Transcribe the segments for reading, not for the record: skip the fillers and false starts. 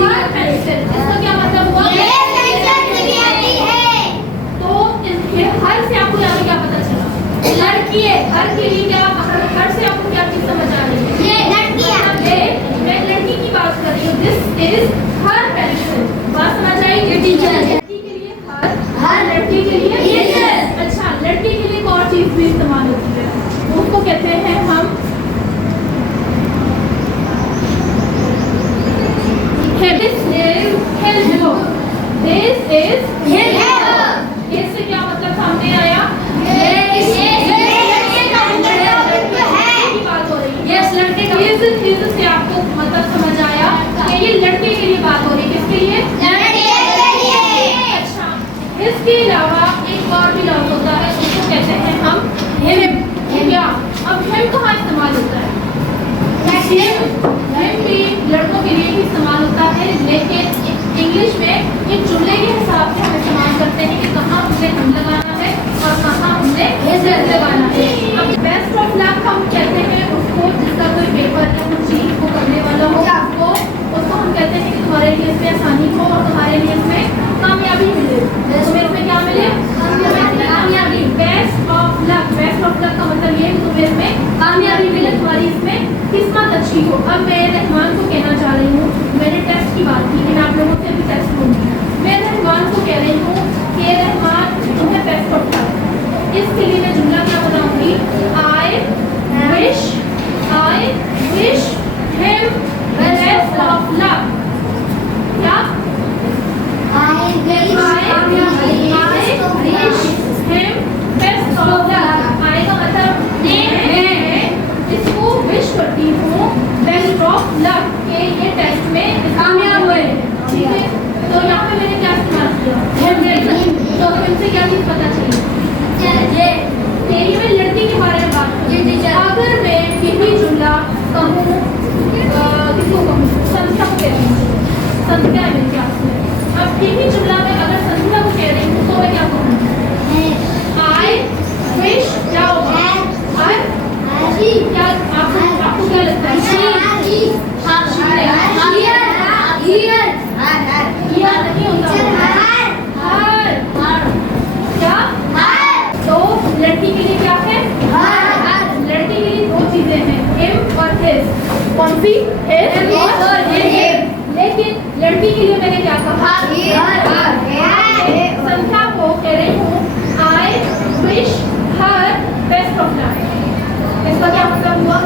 हर pencil, इसका क्या मतलब हुआ? तो हर से आपको यहाँ पे क्या पता चला? लड़की है। हर के लिए क्या, हर से आपको क्या चीज समझ आ रही है? ये लड़की है। मैं लड़की की बात कर रही हूँ। This is her pencil. बात समझ आई? टीचर लड़की के लिए हर लड़की के लिए अच्छा, लड़की के लिए एक और चीज भी इस्तेमाल होती है, उसको कहते हैं हम इससे क्या मतलब सामने आया? से आपको मतलब समझ आया कि ये लड़के के लिए बात हो रही है। किसके लिए? अच्छा, इसके अलावा एक और भी लफ्ज़ होता है, उसको कहते हैं हम हिम। क्या? अब हिम कहाँ इस्तेमाल होता है? हिम भी लड़कों के लिए ही इस्तेमाल होता है, लेकिन इंग्लिश में एक जुमले के हिसाब से हम इस्तेमाल करते हैं कि कहाँ हमने हम लगाना है और कहाँ हमने लगाना है। अब बेस्ट ऑफ लक हम कहते हैं उसको जिसका कोई पेपर या कुछ चीज को करने वाला हो, उसको हम कहते हैं कि तुम्हारे लिए इसमें आसानी हो और तुम्हारे लिए इसमें कामयाबी मिले। तुम्हें इसमें क्या मिले? कामयाबी। बेस्ट ऑफ लक का मतलब ये है कि तुम्हें इसमें कामयाबी मिले, तुम्हारी इसमें किस्मत अच्छी हो। अब मैं रहमान को कहना चाह रही हूँ, मैंने टेस्ट की बात की कि मैं आप लोगों से भी टेस्ट लूँगी। मैं रहमान को कह रही हूँ कि रहमान तुम्हें बेस्ट ऑफ लक। इसके लिए मैं जुमला क्या बनाऊंगी? I wish him best of luck. क्या? I wish him best of luck. I का मतलब मैं इसको विश करती हूँ बेस्ट ऑफ लक के ये टेस्ट में कामयाब हुए। ठीक है, तो यहाँ पे मैंने क्या इस्तेमाल किया? तो हमसे क्या चीज पता चाहिए? मैं लड़की के बारे में बात करूँ, अगर मैं यही जुमला कहूँ, किसको कहूँ? संध्या को कह रही हूँ। संध्या है मेरी क्लास में। अब यही जुमला में अगर संध्या को कह रही हूँ तो मैं क्या कहूँ? आई विश क्या होगा? क्या आपको क्या लगता है? नहीं होता क्या? तो लड़की के लिए क्या है? लड़की के लिए दो चीजें हैं, हिम और हिज। कौन सी? हिज और हिम। लेकिन लड़की के लिए मैंने क्या कहा? संध्या को कह रही हूँ I wish her best of luck. इसका क्या मतलब हुआ?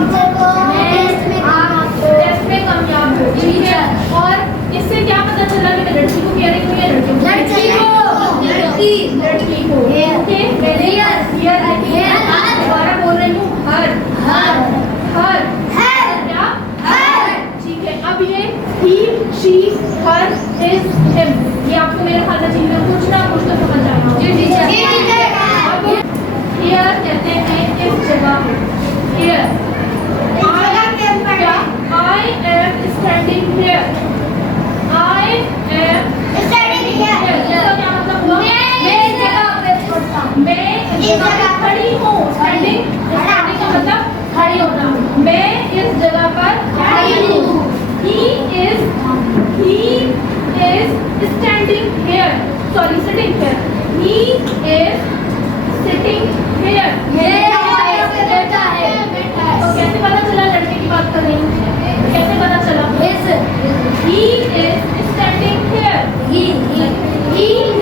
टेस्ट में कामयाब हो। ठीक है, और इससे क्या पता चला कि मैं लड़की को कह रही हूँ या लड़की को? दोबारा बोल रही हूँ हर। क्या? ठीक है, अब ये ही, शी, हर, हिज, हिम, ये आपको मेरे ख्याल में चीज में कुछ ना कुछ तो समझ आना होगा। अब हियर कहते हैं इस जगह पे। Here I am standing here. I am standing here. इसका क्या मतलब हुआ? मैं इस जगह पे खड़ी हूँ। Standing का मतलब खड़ी होना। मैं इस जगह पर खड़ी हूँ। He is standing here. Sorry, sitting here. He is sitting here. तो कैसे पता चला लड़के की बात कर रही हूँ? कैसे पता चला? He is standing here. He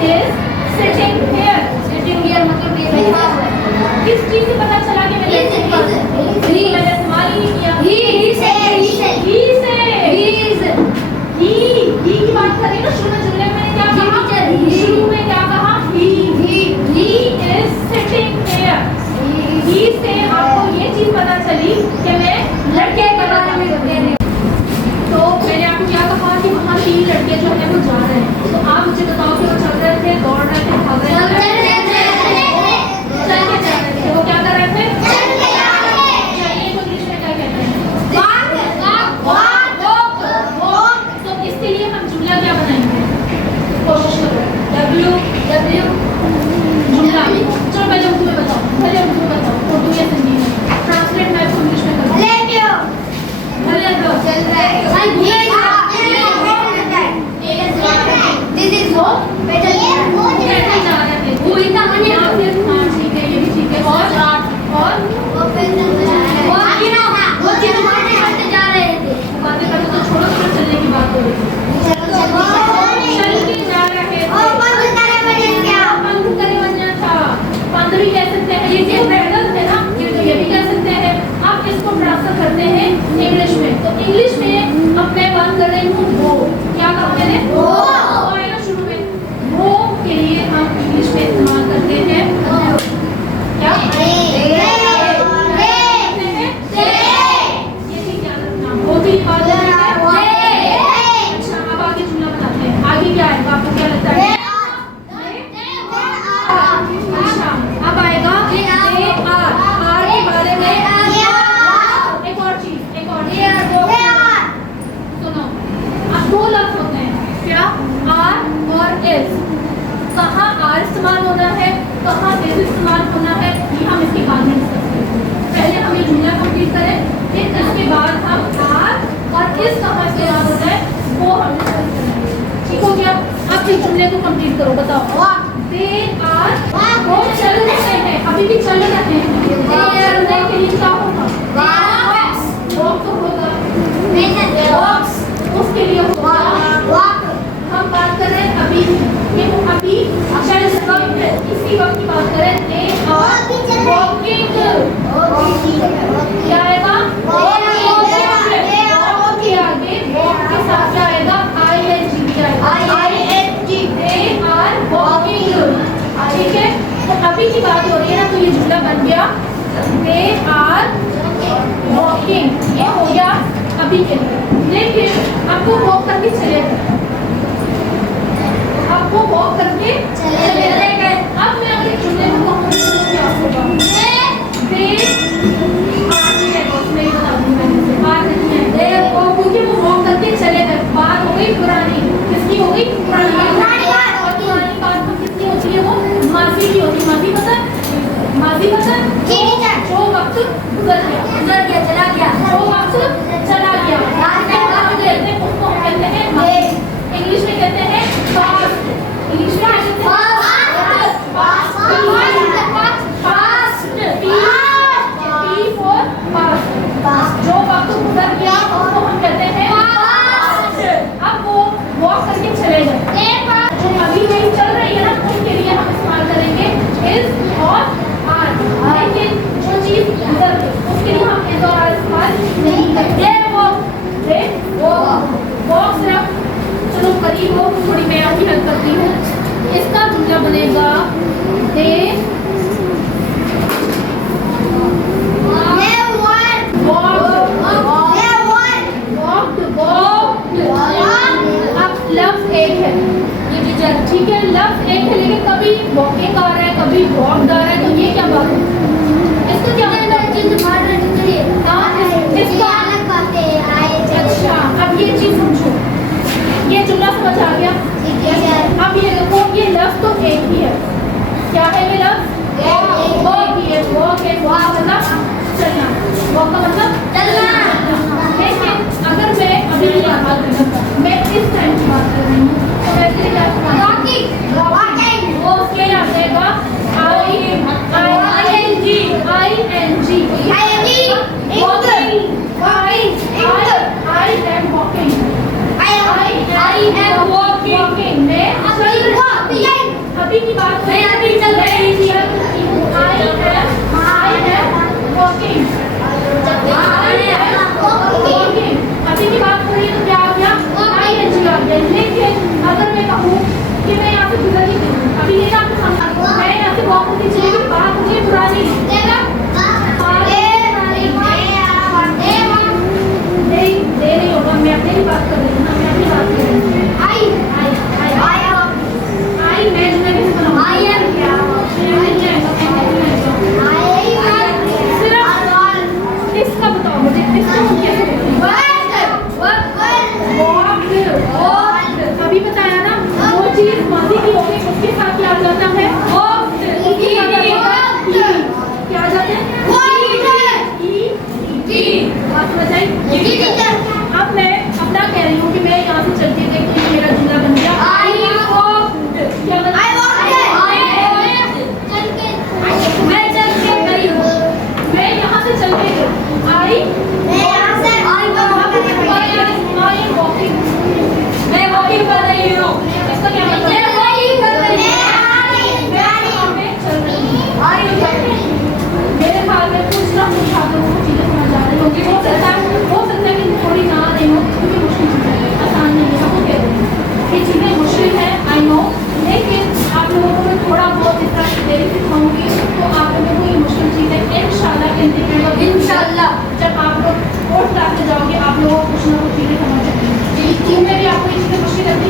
is sitting here. Sitting here मतलब ये किस चीज से पता चला कि मैंने इस्तेमाल ही नहीं किया? He की बात कर रही हूँ ना। शुरू में जुमले में क्या कहा? शुरू में क्या कहा? He इज, कहाँ आर इस्तेमाल होना है, कहाँ दिस इस्तेमाल होना है, ये हम इसके बाद में डिस्कस करेंगे। पहले हम ये जुमला कंप्लीट करें, फिर इसके बाद हम आर और इस कहाँ इस्तेमाल होता है वो हम डिस्कस करेंगे। ठीक हो गया? अब इस जुमले को कंप्लीट करो, बताओ। दे आर, वो चल रहे हैं, अभी भी चल रहे हैं। चलने के लिए क्या होगा? वॉक तो होगा, उसके लिए होगा। हम बात कर रहे हैं अभी, ये वो अभी चल रहे हैं, इसी वक्त की बात करें। दे आर वॉकिंग, क्या आएगा? के आगे वॉक के साथ क्या आएगा? ING आएगा। दे आर वॉकिंग, ठीक है? तो अभी की बात हो रही है ना, तो ये जुमला बन गया दे आर वॉकिंग, ये हो गया अभी के लिए। लेकिन आपको वॉक करके चले गए, आपको वॉक करके चले गए। अब मैं अगले जुमले को कहूँगी तो क्या होगा? दे आर नहीं है, उसमें ही बता दूँ मैंने से आर नहीं है। दे वो, क्योंकि वो वॉक करके चले गए, बात हो गई पुरानी। किसकी हो गई? पुरानी बात। और पुरानी बात तो किसकी होती है? वो माजी की होती है। माजी मतलब जो वक्त गुजर गया, चला गया, जो वक्त चला गया, उसको कहते हैं माजी। इंग्लिश में कहते हैं पास्ट, इंग्लिश में कहते हैं पास्ट, P for past, जो वक्त गुजर गया उसको हम कहते हैं पास्ट। अब वो वॉक करके चले गए, जो अभी नहीं चल रही है ना, उसके लिए हम इस्तेमाल करेंगे इज और आर। लेकिन जो चीज गुजर गई उसके लिए हम इज और आर इस्तेमाल नहीं करते। वॉक सिर्फ, चलो करीब हो, थोड़ी मैं अभी हेल्प करती हूँ। इसका जुमला बनेगा दे लफ्ज एक है, ठीक है, लफ्ज एक है, लेकिन कभी वॉकिंग आ रहा है, कभी वॉक आ रहा है, तो ये क्या बात है? इसको क्या कहते हैं? इसका अलग बातें। अच्छा, अब ये चीज समझो, ये जुमला समझ आ गया? अब ये देखो, ये लफ्ज तो एक ही है। क्या है ये लफ्ज? वॉक ही है। वॉक है, वॉक मतलब चलना, वॉक का मतलब चलना। लेकिन अगर मैं अभी की बात कर रही हूँ, मैं इस टाइम की बात कर रही हूँ, तो मैं इसलिए क्या वॉकिंग, वो क्या आ जाएगा? ING, मैं अभी की बात मैं अभी चल रही थी। I am walking, अभी की बात हो रही है, तो क्या आ गया? ING आ गया। लेकिन अगर मैं कहूँ कि मैं यहाँ से गुजर ही गई, अभी ये आपको समझा, मैं यहाँ से वॉक होती चली गई, बात हो गई पुरानी। दे नहीं होगा, मैं अपनी ही बात कर रही हूँ ना, मैं अपनी बात कर रही हूँ। मैं जुमले कैसे बनाऊँ? सिर्फ इसका बताओ मुझे, इसका कैसे अभी बताया ना, वो चीज माजी की हो गई, उसके साथ क्या आ जाता है? क्या आ जाता है? बात बताइए। अब मैं अपना कह रही हूँ कि मैं यहाँ से चलती गई, तो मेरा जुमला बन गया क्या बना? मैं यहाँ से चल के गई, मैं वॉकिंग कर रही हूँ। इसका क्या मतलब? मेरे ख्याल में कुछ ना कुछ आप लोगों को चीजें समझ आ रही होंगी। हो सकता है कि थोड़ी ना आ रही हो, क्योंकि मुश्किल चीजें हैं, आसान नहीं है। आपको कह रही हूँ ये चीजें मुश्किल है, आई नो, लेकिन आप लोगों को मैं थोड़ा बहुत इस तरह से देरी सिखाऊंगी, तो आप लोगों को ये मुश्किल चीजें इंशाल्लाह जब आप लोग फोर्थ क्लास में जाओगे, आप लोगों को कुछ ना कुछ चीजें समझ आएंगी। मैं भी आपको ये चीजें मुश्किल लगती